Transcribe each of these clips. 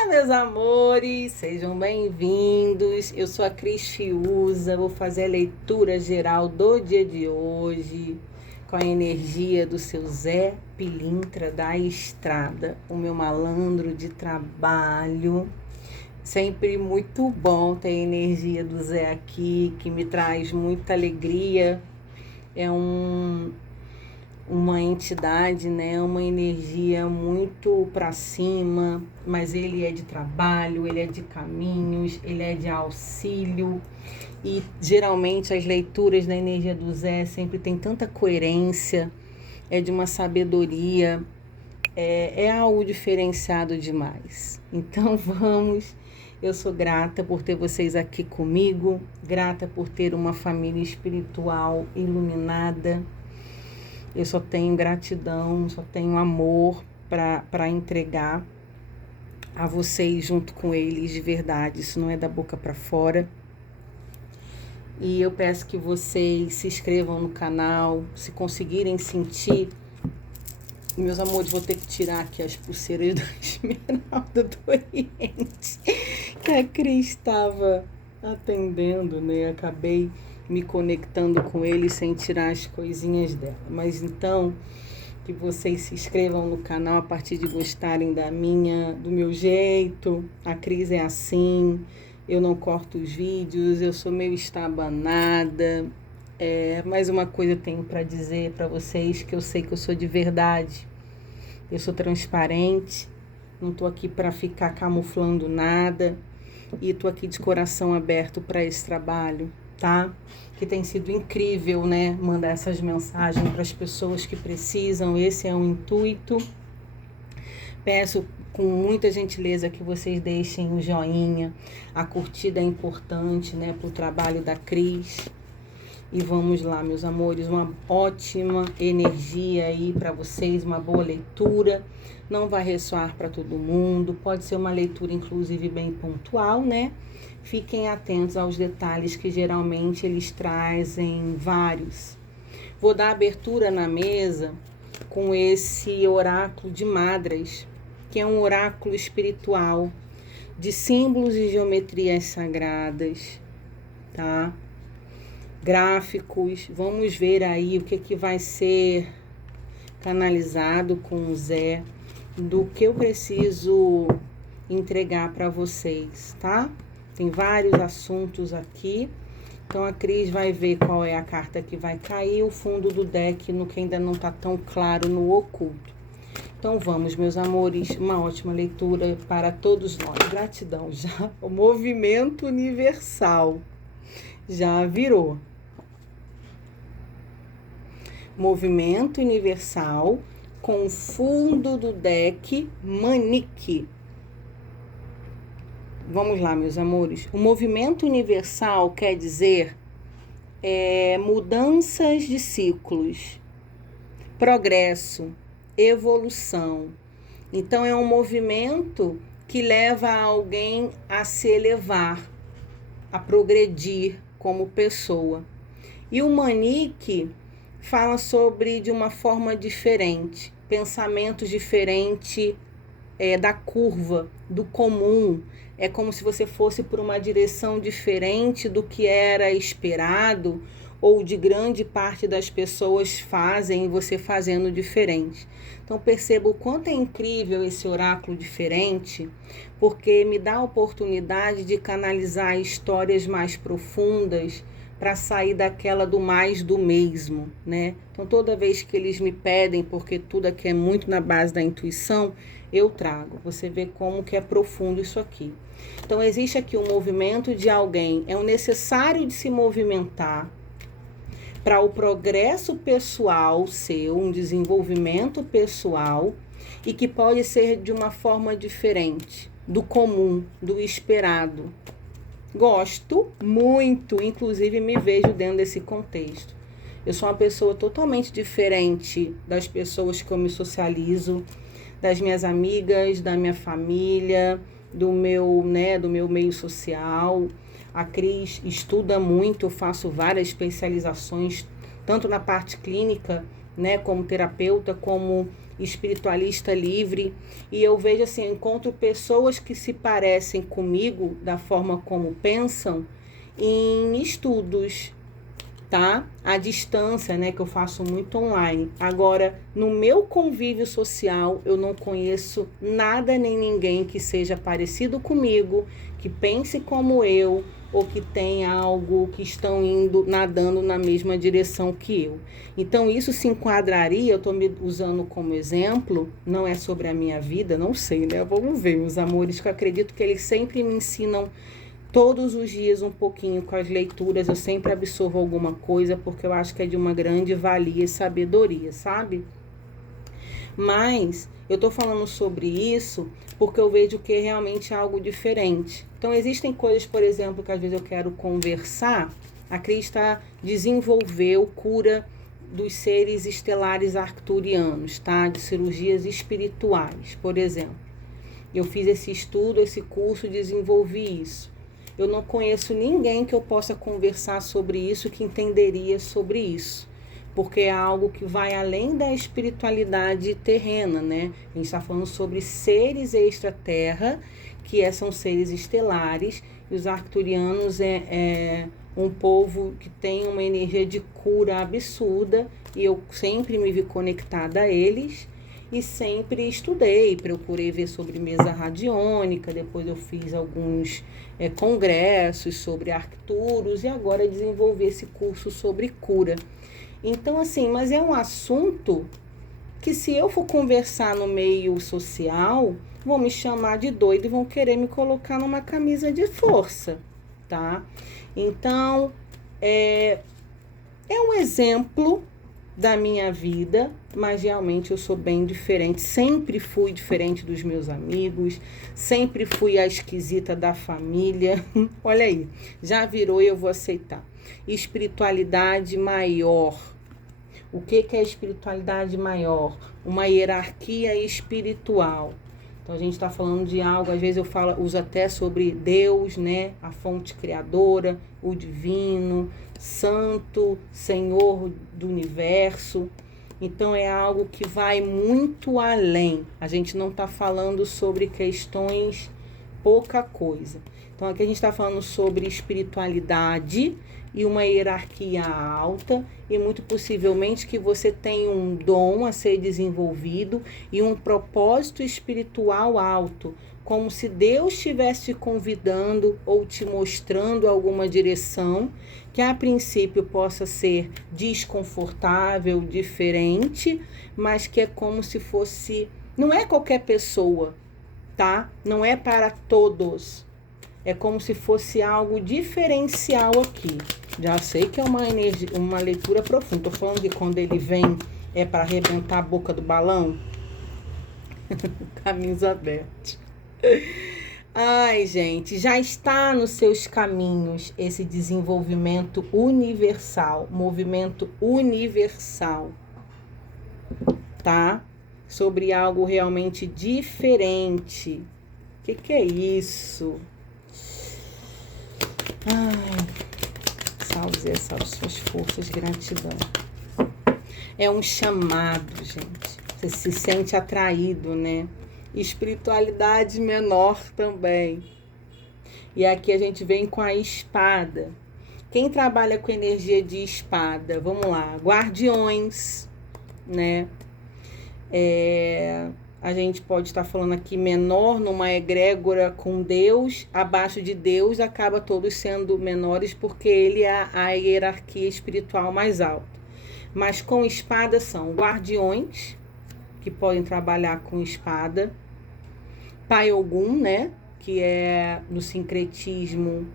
Olá, meus amores, sejam bem-vindos. Eu sou a Cris Fiuza, vou fazer a leitura geral do dia de hoje com a energia do seu Zé Pilintra da Estrada, o meu malandro de trabalho. Sempre muito bom ter a energia do Zé aqui, que me traz muita alegria. É uma entidade, né, uma energia muito para cima, mas ele é de trabalho, ele é de caminhos, ele é de auxílio. E geralmente as leituras da energia do Zé sempre tem tanta coerência, é de uma sabedoria, é algo diferenciado demais. Então vamos, eu sou grata por ter vocês aqui comigo, grata por ter uma família espiritual iluminada. Eu só tenho gratidão, só tenho amor para entregar a vocês junto com eles de verdade. Isso não é da boca para fora. E eu peço que vocês se inscrevam no canal, se conseguirem sentir. Meus amores, vou ter que tirar aqui as pulseiras da Esmeralda do Oriente, que a Cris estava atendendo, né? Acabei me conectando com ele sem tirar as coisinhas dela. Mas então, que vocês se inscrevam no canal a partir de gostarem do meu jeito. A Cris é assim, eu não corto os vídeos, eu sou meio estabanada. Mais uma coisa eu tenho para dizer para vocês, que eu sei que eu sou de verdade. Eu sou transparente, não tô aqui para ficar camuflando nada. E tô aqui de coração aberto para esse trabalho, tá? Que tem sido incrível, né? Mandar essas mensagens para as pessoas que precisam. Esse é o intuito. Peço com muita gentileza que vocês deixem o joinha. A curtida é importante, né? Para o trabalho da Cris. E vamos lá, meus amores, uma ótima energia aí para vocês, uma boa leitura. Não vai ressoar para todo mundo, pode ser uma leitura inclusive bem pontual, né? Fiquem atentos aos detalhes que geralmente eles trazem vários. Vou dar abertura na mesa com esse oráculo de Madras, que é um oráculo espiritual de símbolos e geometrias sagradas, tá? Gráficos, vamos ver aí o que vai ser canalizado com o Zé, do que eu preciso entregar para vocês, tá? Tem vários assuntos aqui, então a Cris vai ver qual é a carta que vai cair, o fundo do deck, no que ainda não tá tão claro no oculto. Então vamos, meus amores, uma ótima leitura para todos nós. Gratidão, já o movimento universal já virou. Movimento universal com o fundo do deck Manique. Vamos lá, meus amores. O movimento universal quer dizer mudanças de ciclos, progresso, evolução. Então é um movimento que leva alguém a se elevar, a progredir como pessoa. E o Manique fala sobre de uma forma diferente, pensamentos diferentes da curva, do comum. É como se você fosse por uma direção diferente do que era esperado ou de grande parte das pessoas fazem e você fazendo diferente. Então perceba o quanto é incrível esse oráculo diferente, porque me dá a oportunidade de canalizar histórias mais profundas para sair daquela do mais do mesmo, né? Então toda vez que eles me pedem, porque tudo aqui é muito na base da intuição, eu trago. Você vê como que é profundo isso aqui. Então existe aqui um movimento de alguém, é o necessário de se movimentar para o progresso pessoal seu, um desenvolvimento pessoal, e que pode ser de uma forma diferente, do comum, do esperado. Gosto muito, inclusive me vejo dentro desse contexto. Eu sou uma pessoa totalmente diferente das pessoas que eu me socializo, das minhas amigas, da minha família, do meu meio social. A Cris estuda muito, eu faço várias especializações, tanto na parte clínica, né, como terapeuta, como espiritualista livre, e eu vejo assim, eu encontro pessoas que se parecem comigo da forma como pensam em estudos, tá? À distância, né, que eu faço muito online. Agora, no meu convívio social, eu não conheço nada nem ninguém que seja parecido comigo, que pense como eu, ou que tenha algo que estão indo, nadando na mesma direção que eu. Então, isso se enquadraria, eu estou me usando como exemplo, não é sobre a minha vida, não sei, né? Vamos ver, meus amores, que eu acredito que eles sempre me ensinam todos os dias um pouquinho com as leituras, eu sempre absorvo alguma coisa, porque eu acho que é de uma grande valia e sabedoria, sabe? Mas eu tô falando sobre isso porque eu vejo que é realmente algo diferente. Então existem coisas, por exemplo, que às vezes eu quero conversar. A Cris desenvolveu cura dos seres estelares arcturianos, tá? De cirurgias espirituais, por exemplo. Eu fiz esse estudo, esse curso, desenvolvi isso. Eu não conheço ninguém que eu possa conversar sobre isso, que entenderia sobre isso. Porque é algo que vai além da espiritualidade terrena, né? A gente está falando sobre seres extraterra, que são seres estelares, e os arcturianos é um povo que tem uma energia de cura absurda, e eu sempre me vi conectada a eles, e sempre estudei, procurei ver sobre mesa radiônica, depois eu fiz alguns congressos sobre Arcturus, e agora desenvolvi esse curso sobre cura. Então, assim, mas é um assunto que se eu for conversar no meio social, vão me chamar de doido e vão querer me colocar numa camisa de força, tá? Então, é um exemplo da minha vida, mas realmente eu sou bem diferente, sempre fui diferente dos meus amigos, sempre fui a esquisita da família. Olha aí, já virou e eu vou aceitar. Espiritualidade maior. O que é espiritualidade maior? Uma hierarquia espiritual. Então a gente está falando de algo, às vezes eu uso até sobre Deus, né? A fonte criadora, o divino, santo, Senhor do universo. Então é algo que vai muito além. A gente não está falando sobre questões pouca coisa. Então aqui a gente está falando sobre espiritualidade e uma hierarquia alta, e muito possivelmente que você tem um dom a ser desenvolvido e um propósito espiritual alto, como se Deus estivesse te convidando ou te mostrando alguma direção que a princípio possa ser desconfortável, diferente, mas que é como se fosse, não é qualquer pessoa, tá? Não é para todos. É como se fosse algo diferencial aqui. Já sei que é uma leitura profunda. Tô falando de quando ele vem para arrebentar a boca do balão. Caminhos abertos. Ai, gente, já está nos seus caminhos esse desenvolvimento universal, movimento universal, tá? Sobre algo realmente diferente. O que é isso? Ai, salve suas forças, gratidão. É um chamado, gente. Você se sente atraído, né? Espiritualidade menor também. E aqui a gente vem com a espada. Quem trabalha com energia de espada? Vamos lá. Guardiões, né? A gente pode estar falando aqui menor numa egrégora com Deus, abaixo de Deus acaba todos sendo menores porque ele é a hierarquia espiritual mais alta. Mas com espada são guardiões, que podem trabalhar com espada, Pai Ogum, né, que é no sincretismo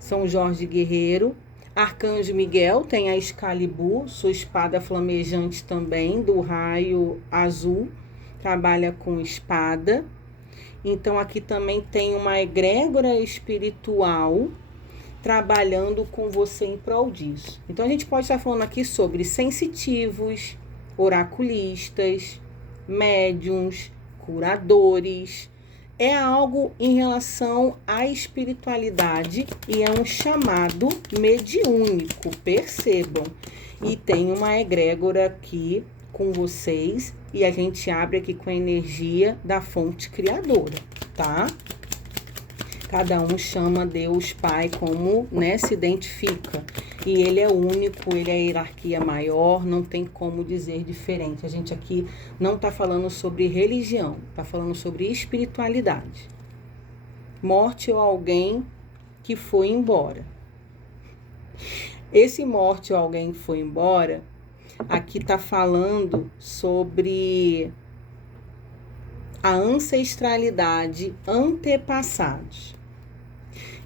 São Jorge Guerreiro, Arcanjo Miguel, tem a Excalibur, sua espada flamejante também, do raio azul, trabalha com espada. Então aqui também tem uma egrégora espiritual trabalhando com você em prol disso. Então a gente pode estar falando aqui sobre sensitivos, oraculistas, médiums, curadores. É algo em relação à espiritualidade e é um chamado mediúnico, percebam. E tem uma egrégora aqui com vocês e a gente abre aqui com a energia da fonte criadora, tá? Cada um chama Deus Pai como, né, se identifica. E ele é único, ele é a hierarquia maior, não tem como dizer diferente. A gente aqui não está falando sobre religião, está falando sobre espiritualidade. Morte ou alguém que foi embora. Esse morte ou alguém que foi embora, aqui está falando sobre a ancestralidade, antepassados.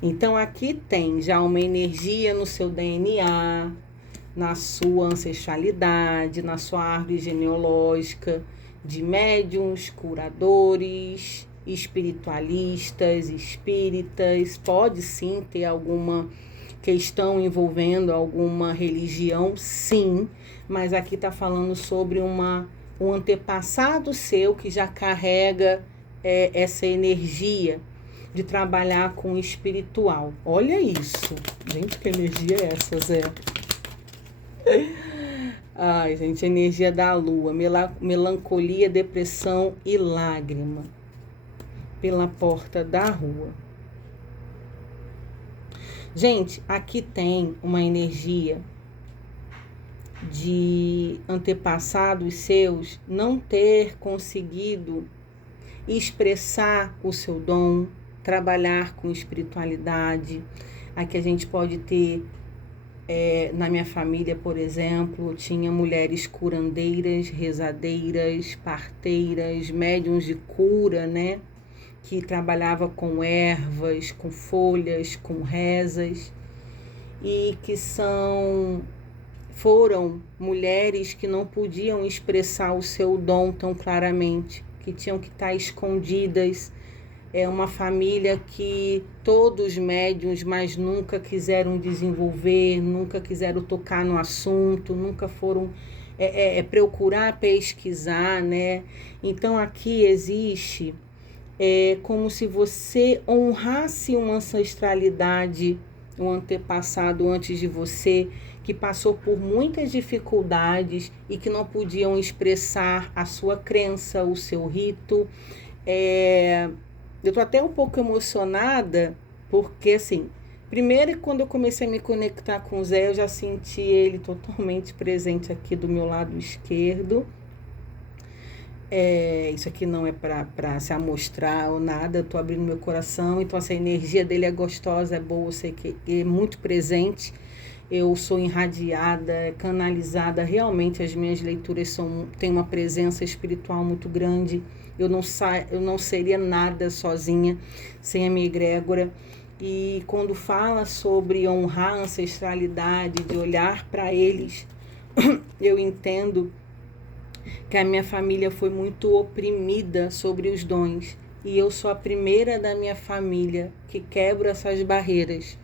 Então, aqui tem já uma energia no seu DNA, na sua ancestralidade, na sua árvore genealógica, de médiuns, curadores, espiritualistas, espíritas. Pode sim ter alguma questão envolvendo alguma religião, sim, mas aqui está falando sobre um antepassado seu que já carrega essa energia de trabalhar com o espiritual. Olha isso. Gente, que energia é essa, Zé? Ai, gente, energia da lua. Melancolia, depressão e lágrima. Pela porta da rua. Gente, aqui tem uma energia de antepassados seus não ter conseguido expressar o seu dom, trabalhar com espiritualidade. Aqui a gente pode ter, na minha família, por exemplo, tinha mulheres curandeiras, rezadeiras, parteiras, médiuns de cura, né? Que trabalhava com ervas, com folhas, com rezas, e que foram mulheres que não podiam expressar o seu dom tão claramente, que tinham que estar escondidas. É uma família que todos médiuns, mas nunca quiseram desenvolver, nunca quiseram tocar no assunto, nunca foram procurar pesquisar, né? Então aqui existe como se você honrasse uma ancestralidade, um antepassado antes de você, que passou por muitas dificuldades e que não podiam expressar a sua crença, o seu rito. Eu tô até um pouco emocionada, porque assim, primeiro quando eu comecei a me conectar com o Zé, eu já senti ele totalmente presente aqui do meu lado esquerdo. Isso aqui não é para se amostrar ou nada, eu tô abrindo meu coração, então essa energia dele é gostosa, é boa, eu sei que é muito presente. Eu sou irradiada, canalizada, realmente as minhas leituras têm uma presença espiritual muito grande. Eu não seria nada sozinha, sem a minha egrégora. E quando fala sobre honrar a ancestralidade, de olhar para eles, eu entendo que a minha família foi muito oprimida sobre os dons. E eu sou a primeira da minha família que quebra essas barreiras,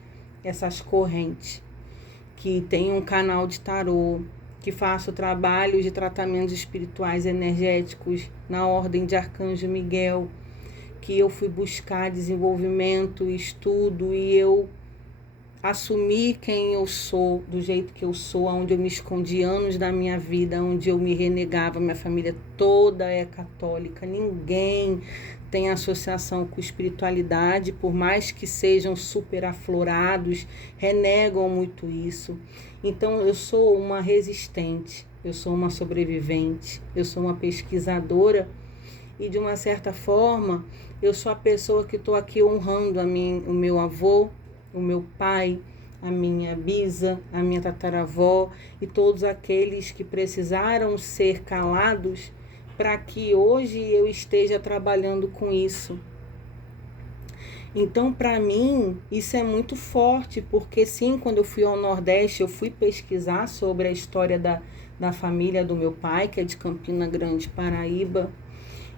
essas correntes, que tem um canal de tarô, que faço trabalho de tratamentos espirituais energéticos na ordem de Arcanjo Miguel, que eu fui buscar desenvolvimento, estudo, e eu assumi quem eu sou, do jeito que eu sou, onde eu me escondi anos da minha vida, onde eu me renegava. Minha família toda é católica, ninguém tem associação com espiritualidade, por mais que sejam super aflorados, renegam muito isso. Então eu sou uma resistente, eu sou uma sobrevivente, eu sou uma pesquisadora e de uma certa forma eu sou a pessoa que estou aqui honrando o meu avô, o meu pai, a minha bisa, a minha tataravó e todos aqueles que precisaram ser calados para que hoje eu esteja trabalhando com isso. Então, para mim, isso é muito forte, porque sim, quando eu fui ao Nordeste, eu fui pesquisar sobre a história da família do meu pai, que é de Campina Grande, Paraíba.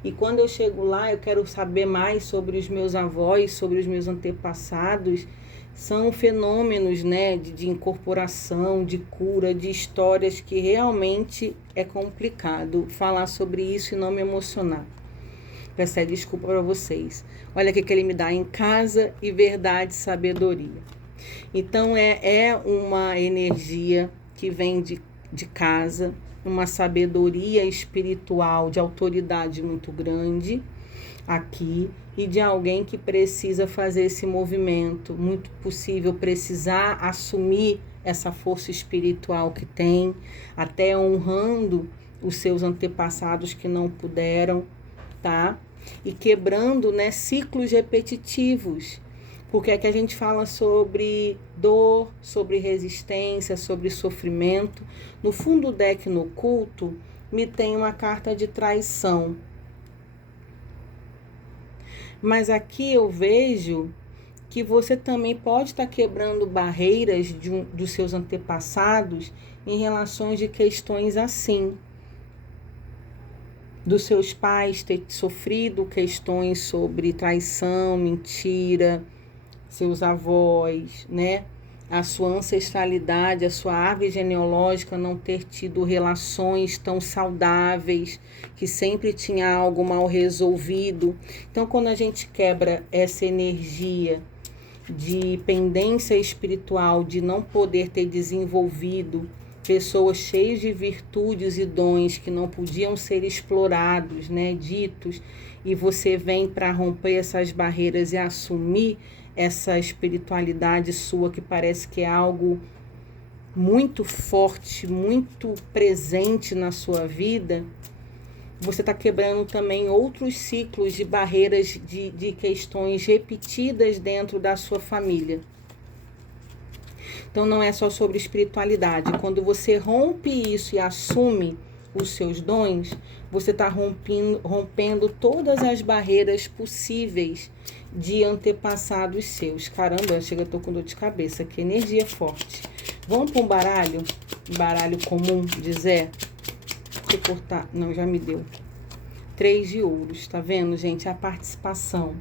E quando eu chego lá, eu quero saber mais sobre os meus avós, sobre os meus antepassados. São fenômenos, né, de incorporação, de cura, de histórias que realmente é complicado falar sobre isso e não me emocionar. Peço desculpa para vocês. Olha o que ele me dá: em casa e verdade, sabedoria. Então é uma energia que vem de casa, uma sabedoria espiritual de autoridade muito grande aqui e de alguém que precisa fazer esse movimento, muito possível precisar assumir essa força espiritual que tem, até honrando os seus antepassados que não puderam, tá? E quebrando, né, ciclos repetitivos. Porque aqui a gente fala sobre dor, sobre resistência, sobre sofrimento. No fundo do deck no oculto, me tem uma carta de traição. Mas aqui eu vejo que você também pode estar quebrando barreiras dos seus antepassados em relações de questões assim. Dos seus pais ter sofrido questões sobre traição, mentira, seus avós, né? A sua ancestralidade, a sua árvore genealógica não ter tido relações tão saudáveis, que sempre tinha algo mal resolvido. Então, quando a gente quebra essa energia de pendência espiritual, de não poder ter desenvolvido pessoas cheias de virtudes e dons que não podiam ser explorados, né, ditos, e você vem para romper essas barreiras e assumir essa espiritualidade sua que parece que é algo muito forte, muito presente na sua vida, você está quebrando também outros ciclos de barreiras de questões repetidas dentro da sua família. Então não é só sobre espiritualidade. Quando você rompe isso e assume os seus dons, você está rompendo todas as barreiras possíveis de antepassados seus. Caramba, chega, eu tô com dor de cabeça, que energia forte. Vamos para um baralho comum de Zé? Deixa eu cortar, não, já me deu. 3 de ouros, tá vendo, gente? A participação.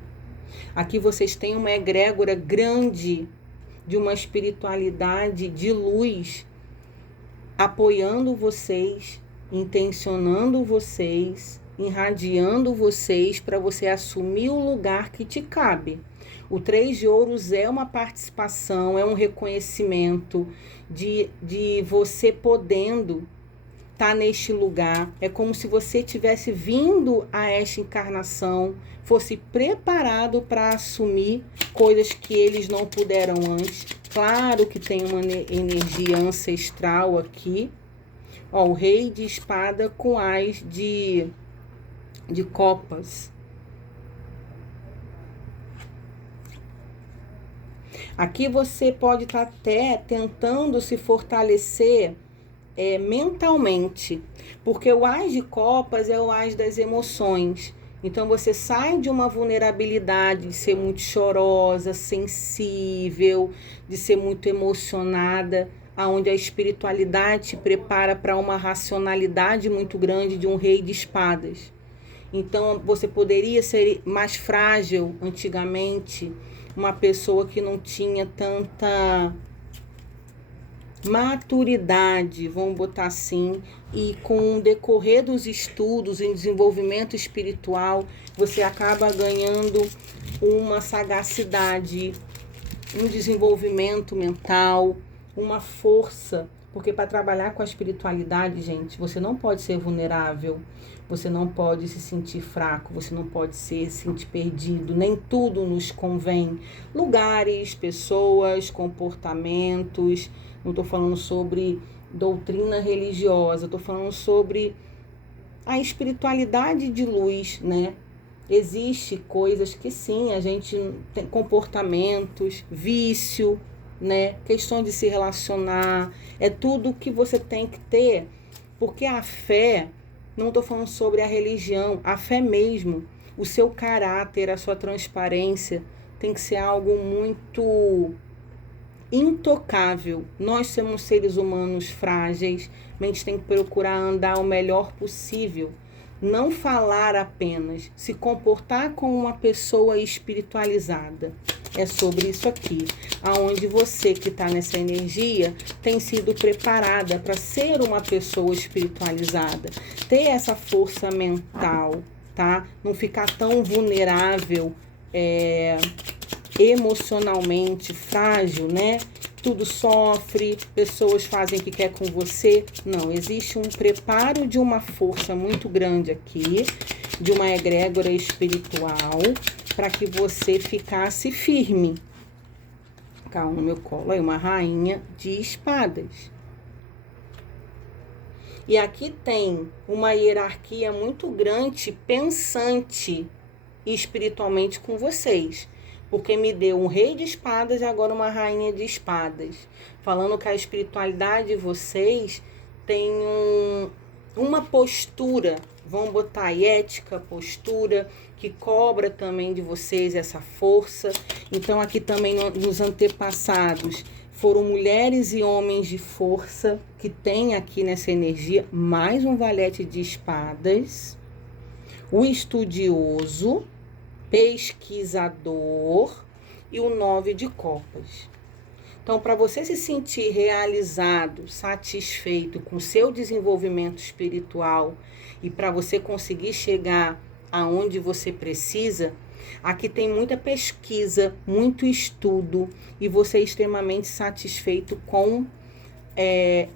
Aqui vocês têm uma egrégora grande de uma espiritualidade de luz apoiando vocês, intencionando vocês, irradiando vocês para você assumir o lugar que te cabe. O 3 de ouros é uma participação, é um reconhecimento de você podendo estar neste lugar. É como se você tivesse vindo a esta encarnação, fosse preparado para assumir coisas que eles não puderam antes. Claro que tem uma energia ancestral aqui. Ó, o rei de espada com as de copas. Aqui você pode estar até tentando se fortalecer mentalmente, porque o as de copas é o as das emoções. Então você sai de uma vulnerabilidade de ser muito chorosa, sensível, de ser muito emocionada, aonde a espiritualidade te prepara para uma racionalidade muito grande de um rei de espadas. Então você poderia ser mais frágil antigamente, uma pessoa que não tinha tanta maturidade, vamos botar assim, e com o decorrer dos estudos em desenvolvimento espiritual, você acaba ganhando uma sagacidade, um desenvolvimento mental, uma força, porque para trabalhar com a espiritualidade, gente, você não pode ser vulnerável, você não pode se sentir fraco, você não pode se sentir perdido, nem tudo nos convém. Lugares, pessoas, comportamentos. Não estou falando sobre doutrina religiosa, estou falando sobre a espiritualidade de luz, né? Existe coisas que sim, a gente tem comportamentos, vício, né? Questão de se relacionar, é tudo que você tem que ter, porque a fé, não estou falando sobre a religião, a fé mesmo, o seu caráter, a sua transparência, tem que ser algo muito intocável. Nós somos seres humanos frágeis, mas a gente tem que procurar andar o melhor possível. Não falar apenas, se comportar como uma pessoa espiritualizada. É sobre isso aqui, aonde você que está nessa energia tem sido preparada para ser uma pessoa espiritualizada, ter essa força mental, tá? Não ficar tão vulnerável, emocionalmente frágil, né? tudo sofre, pessoas fazem o que quer com você. Não, existe um preparo de uma força muito grande aqui, de uma egrégora espiritual, para que você ficasse firme. Calma, no meu colo aí, uma rainha de espadas. E aqui tem uma hierarquia muito grande, pensante espiritualmente com vocês. Porque me deu um rei de espadas e agora uma rainha de espadas. Falando que a espiritualidade de vocês tem uma postura, vamos botar aí, ética, postura, que cobra também de vocês essa força. Então aqui também nos antepassados foram mulheres e homens de força que tem aqui nessa energia, mais um valete de espadas, o estudioso, pesquisador e o 9 de copas. Então, para você se sentir realizado, satisfeito com o seu desenvolvimento espiritual e para você conseguir chegar aonde você precisa, aqui tem muita pesquisa, muito estudo e você é extremamente satisfeito com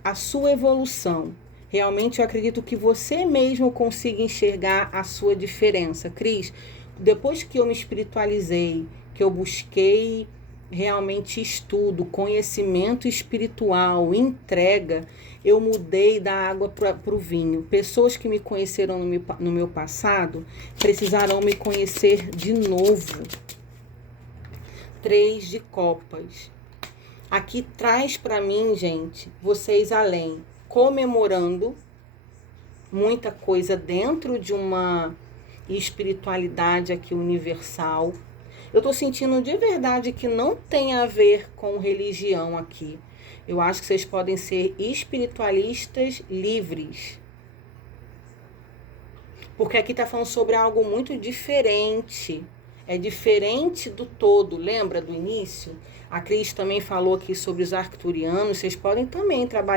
a sua evolução. Realmente eu acredito que você mesmo consiga enxergar a sua diferença. Cris, depois que eu me espiritualizei, que eu busquei realmente estudo, conhecimento espiritual, entrega, eu mudei da água para o vinho. Pessoas que me conheceram no meu passado precisarão me conhecer de novo. 3 de copas. Aqui traz para mim, gente, vocês além comemorando muita coisa dentro de uma espiritualidade aqui universal. Eu tô sentindo de verdade que não tem a ver com religião aqui. Eu acho que vocês podem ser espiritualistas livres. Porque aqui tá falando sobre algo muito diferente. É diferente do todo. Lembra do início? A Cris também falou aqui sobre os arcturianos. Vocês podem também trabalhar